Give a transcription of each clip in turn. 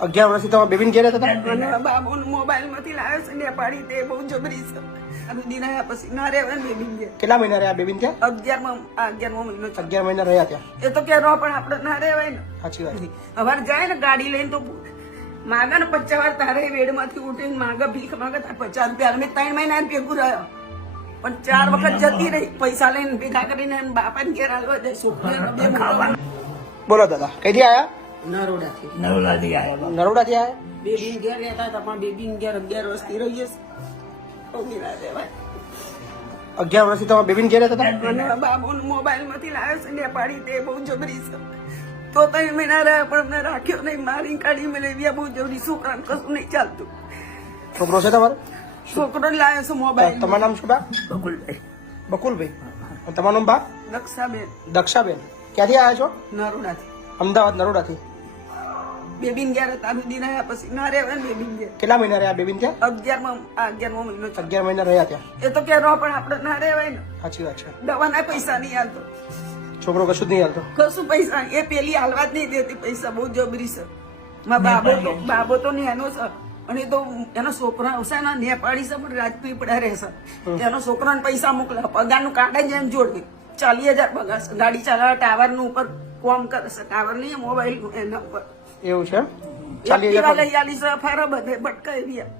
11 વર્ષથી તમારા બેબીને ઘેર હતા? અને બાબુ મોબાઈલ માંથી લાવ્યો છે નેપાળી તે બહુ જબરી છે. અને દિના પછી ના રહેવા ને બેબી ગયા. કેટલા મહિના રહ્યા બેબીને ત્યાં? 11મો મહિનો છે. 11 મહિના રહ્યા ત્યાં. એ તો કે રો પણ આપણે ના રહેવાય ને. સાચી વાત. હવે જાય ને ગાડી લઈને તો માગા ને 50 વાર તારે વેડ માંથી ઉઠીને માગા ભીખ માગા તારે 50 રૂપિયા. મેં 3 મહિના ભેગું રહ્યો પણ 4 વખત જતી રહી પૈસા લઈને ભેગા કરીને બાપાને ઘેર હાલવા દે. બોલો દાદા, કઈથી આયા? નરોડાથી. નવલાથી આવ્યા. નરોડાથી આયા? બેબી ઘેર રહેતા હતા પણ બેબી ઘેર 11 વર્ષથી રહીએ છીએ. 11 વર્ષથી તમારા બેબીને ઘેર હતા? અને બાબુ મોબાઈલ માંથી લાવ્યો છે નેપાળી તે બહુ જબરી છે. તો 3 મહિના રહ્યા પણ અમને રાખ્યો નહીં. મારી કાઢી મેં લેવી બહુ જબરી. છોકરાને કશું નહીં ચાલતું. છોકરો છે તમારો? છોકરો લાવ્યો છે મોબાઈલ. તમારું નામ શું બા? બકુલભાઈ. બકુલભાઈ. અને તમારું નામ બા? દક્ષાબેન. દક્ષાબેન. ક્યાંથી આવ્યા છો? નરોડાથી. અમદાવાદ નરોડાથી. બેબીન ઘેર હતા દિના પછી ના રહેવા ને બેબીન ઘેર. કેટલા મહિના રહ્યા બેબીને ત્યાં? 11મો મહિનો છે. 11 મહિના રહ્યા ત્યાં. એ તો કે રો પણ આપણે ના રહેવાય ને. સાચી વાત છે. દવાના પૈસા નહીં હાલતો. છોકરો કશું જ નહીં હાલતો. કશું પૈસા એ પેલી હાલવા જ નહીં દેતી પૈસા. બહુ જબરી છે. બાબો તો નેનો છે અને તો એનો છોકરો આવશે ને નેપાળી છે પણ રાજપીર પડ્યા રહેશે. એનો છોકરાને પૈસા મોકલા પગારનું કાઢે જ એમ જોડે 40,000 પગાર છે. ગાડી ચલાવે ટાવર નું ઉપર કોમ કરે છે. ટાવર નહીં મોબાઈલ એના ઉપર એવું છે? 40,000 લઈ આલી છે ફેરો બધે ભટકાઈ રહ્યા.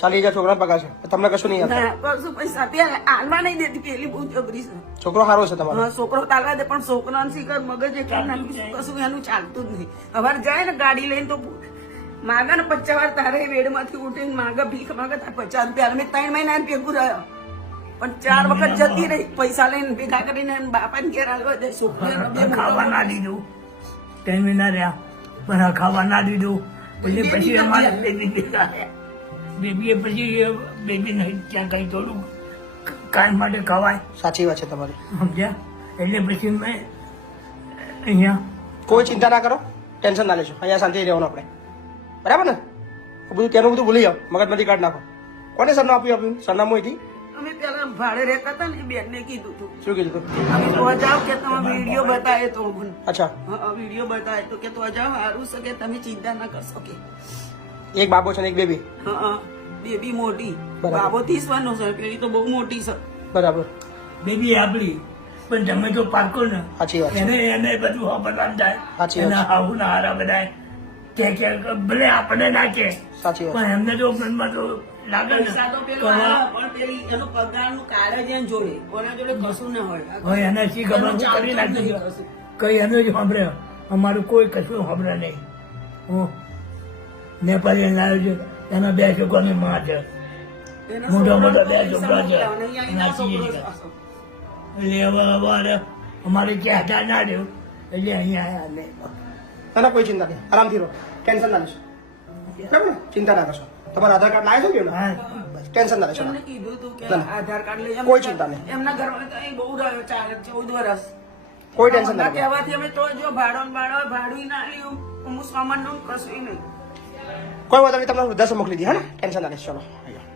40,000 છોકરા પગાર છે. તમને કશું નહીં હાલતું? ના કશું પૈસા પેલા હાલવા નહીં દેતી. પેલી બહુ જબરી છે. છોકરો સારો છે તમારો? હા છોકરો ચાલવા દે પણ છોકરાને શીખર મગજ એટલું નાનું કશું એનું ચાલતું જ નહીં. હવે જાય ને ગાડી લઈને તો માગા ને 50 વાર તારે વેડ માંથી ઉઠીને માગા ભીખ માગા તારે 50 રૂપિયા. મેં 3 મહિના ભેગું રહ્યો પણ 4 વખત જતી રહી પૈસા લઈને ભેગા કરીને બાપાને ઘેર હાલવા દે. ખાવા ના દીધું. 3 મહિના રહ્યા પણ ખાવા ના દીધું. એટલે પછી અમારે બેબીએ પછી બેબી નહીં ત્યાં કઈ થોડું કાયમ માટે ખવાય. સાચી વાત છે તમારી. સમજ્યા? એટલે પછી મેં અહીંયા કોઈ ચિંતા ના કરો, ટેન્શન ના લેશો. અહીંયા શાંતિ રહેવાનું આપણે, બરાબર ને? બધું ત્યાંનું બધું ભૂલી જાઓ, મગજમાંથી કાઢ નાખો. કોને સરનામું આપ્યું? સરનામું અહીંથી અમે પેલા ભાડે રહેતા હતા ને બેન ને કીધું હતું. શું કીધું? અમે તો જાઓ કે તમે વિડીયો બતાવે તો અચ્છા, વિડીયો બતાવે તો કે તો જાઓ સારું છે કે તમે ચિંતા ના કરશો કે. એક બાબો છે ને એક બેબી. બેબી મોટી. બરાબર. બાબો 30 વર્ષનો છે. પેલી તો બહુ મોટી છે. બરાબર. બેબી આપણી પણ તમે તો પાકો ને સાચી વાત છે. એને બધું વાપરવાનું થાય. સાચી વાત. એના હાહુ ના હારા બધા કે ભલે આપણે ના કે સાચી વાત. પણ એમને તો મનમાં તો લાગે ને પૈસા તો પેલો આવે પણ પેલી એનો પગારનું કાર્ડ જ એને જોડે. કોના જોડે કશું ના હોય. હવે એને શી ખબર હું કરી નાખી કઈ એનું જ સાંભળે. અમારું કોઈ કશું સાંભળે નહીં. હું નેપાળી લાવ્યો છું. એના 2 છોકરાની માં છે. મોટા મોટા 2 છોકરા છે. નાસી એટલે હવે અમારે ક્યાં હતા ના રહ્યું એટલે અહીંયા આવ્યા લે. ના ના, કોઈ ચિંતા નહીં, આરામથી રહો, ટેન્શન ના લેશો, બરાબર ને? ચિંતા ના કરશો. તમારું આધાર કાર્ડ લાવ્યો છો કે હા બસ ટેન્શન ના લેશો. એમને કીધું હતું કે ના, ના. આધાર કાર્ડ લઈ કોઈ ચિંતા નહીં. એમના ઘરમાં તો અહીં બહુ રહ્યો 14 વર્ષ. કોઈ ટેન્શન ના લેશો. કહેવાથી અમે તો જો ભાડું ના લ્યું હું સામાન નું કશું નહીં. કોઈ વાંધો નહીં, તમને વૃદ્ધાશ્રમ મોકલી દી. હા ને, ટેન્શન ના લેશો. ચલો અહીંયા.